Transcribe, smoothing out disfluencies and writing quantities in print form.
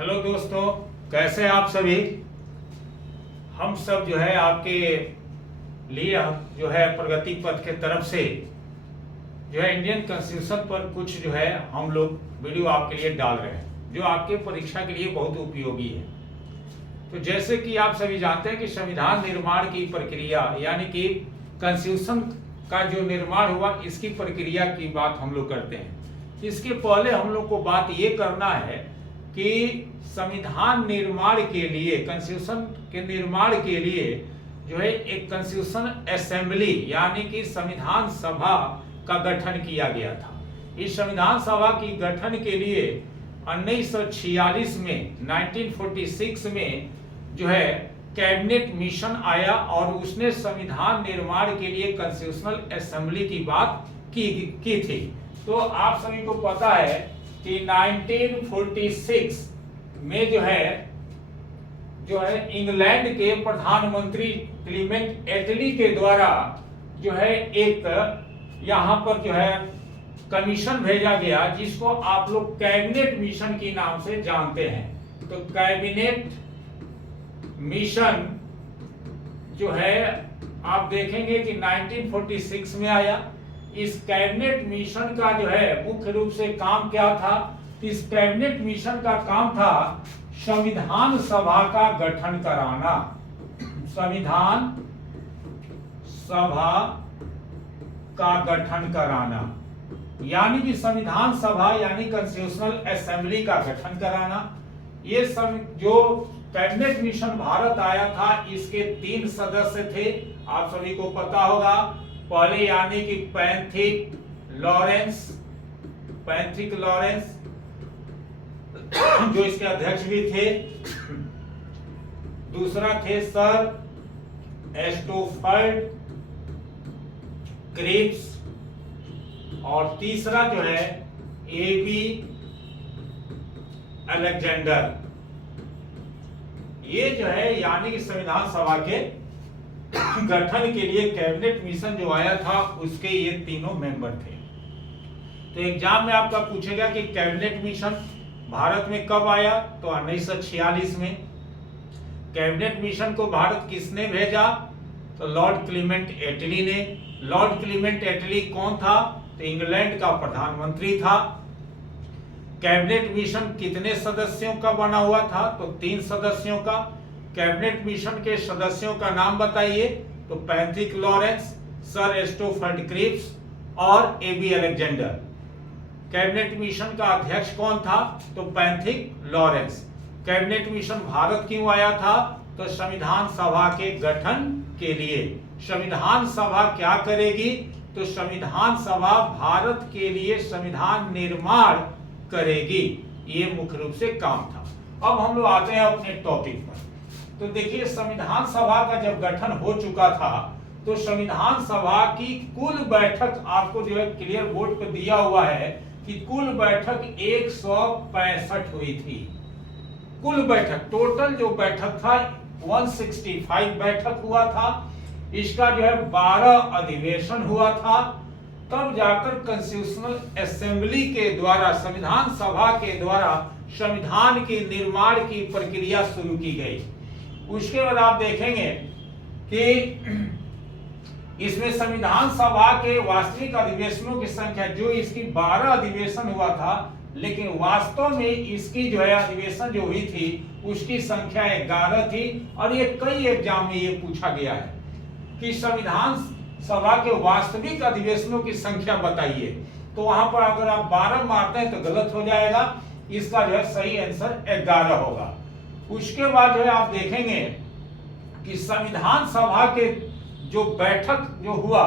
Hello दोस्तों, कैसे आप सभी। हम सब जो है आपके लिए जो है प्रगति पथ के तरफ से जो है इंडियन कॉन्स्टिट्यूशन पर कुछ जो है हम लोग वीडियो आपके लिए डाल रहे हैं जो आपके परीक्षा के लिए बहुत उपयोगी है। तो जैसे कि आप सभी जानते हैं कि संविधान निर्माण की प्रक्रिया यानी कि कॉन्स्टिट्यूशन का जो निर्माण हुआ इसकी प्रक्रिया की बात हम लोग करते हैं। इसके पहले हम लोग को बात ये करना है कि संविधान निर्माण के लिए कॉन्स्टिट्यूशन के निर्माण के लिए जो है एक कॉन्स्टिट्यूशन असेंबली यानी कि संविधान सभा का गठन किया गया था। इस संविधान सभा की गठन के लिए 1946 में 1946 में जो है कैबिनेट मिशन आया और उसने संविधान निर्माण के लिए कॉन्स्टिट्यूशनल असेंबली की बात की थी। तो आप सभी को पता है कि 1946 में जो है इंग्लैंड के प्रधानमंत्री क्लीमेंट एटली के द्वारा जो है एक यहाँ पर जो है कमीशन भेजा गया जिसको आप लोग कैबिनेट मिशन के नाम से जानते हैं। तो कैबिनेट मिशन जो है आप देखेंगे कि 1946 में आया। इस कैबिनेट मिशन का जो है मुख्य रूप से काम क्या था। इस कैबिनेट मिशन का काम था संविधान सभा का गठन कराना। संविधान सभा का गठन कराना यानी कि संविधान सभा यानी कॉन्स्टिट्यूशनल असेंबली का गठन कराना। ये जो कैबिनेट मिशन भारत आया था इसके 3 सदस्य थे, आप सभी को पता होगा। पहले यानी कि पैट्रिक लॉरेंस जो इसके अध्यक्ष भी थे। दूसरा थे सर एस्टोफर्ड क्रिप्स और तीसरा जो है एबी अलेक्जेंडर। ये जो है यानी कि संविधान सभा के गठन के लिए कैबिनेट मिशन जो आया था उसके ये तीनों मेंबर थे। तो एग्जाम में आपका पूछेगा कि कैबिनेट मिशन भारत में कब आया, तो 1946 में। कैबिनेट मिशन को भारत किसने भेजा, तो लॉर्ड क्लीमेंट एटली ने। लॉर्ड क्लीमेंट एटली कौन था, तो इंग्लैंड का प्रधानमंत्री था। कैबिनेट मिशन कितने सदस्यों का बना हुआ था, तो 3 सदस्यों का। कैबिनेट मिशन के सदस्यों का नाम बताइए, तो पैट्रिक लॉरेंस, सर एस्टोफर्ड क्रिप्स और एबी अलेक्जेंडर। कैबिनेट मिशन का अध्यक्ष कौन था, तो Patrick Lawrence. Cabinet mission Bharat क्यों आया था, तो संविधान सभा के गठन के लिए। संविधान सभा क्या करेगी, तो संविधान सभा भारत के लिए संविधान निर्माण करेगी। ये मुख्य रूप से काम था। अब हम लोग आते हैं अपने टॉपिक पर। तो देखिए संविधान सभा का जब गठन हो चुका था तो संविधान सभा की कुल बैठक आपको जो है क्लियर बोर्ड पर दिया हुआ है कि कुल बैठक 165 हुई थी। कुल बैठक टोटल जो बैठक था 165 बैठक हुआ था। इसका जो है 12 अधिवेशन हुआ था। तब जाकर कॉन्स्टिट्यूशनल असेंबली के द्वारा संविधान सभा के द्वारा संविधान के निर्माण की प्रक्रिया शुरू की गई। उसके बाद आप देखेंगे कि इसमें संविधान सभा के वास्तविक अधिवेशनों की संख्या जो इसकी 12 अधिवेशन हुआ था, लेकिन वास्तव में इसकी जो है अधिवेशन जो हुई थी उसकी संख्या 11 थी। और ये कई एग्जाम में ये पूछा गया है कि संविधान सभा के वास्तविक अधिवेशनों की संख्या बताइए। तो वहां पर अगर आप 12 मारते हैं तो गलत हो जाएगा। इसका जो है सही आंसर 11 होगा। उसके बाद जो है आप देखेंगे कि संविधान सभा के जो बैठक जो हुआ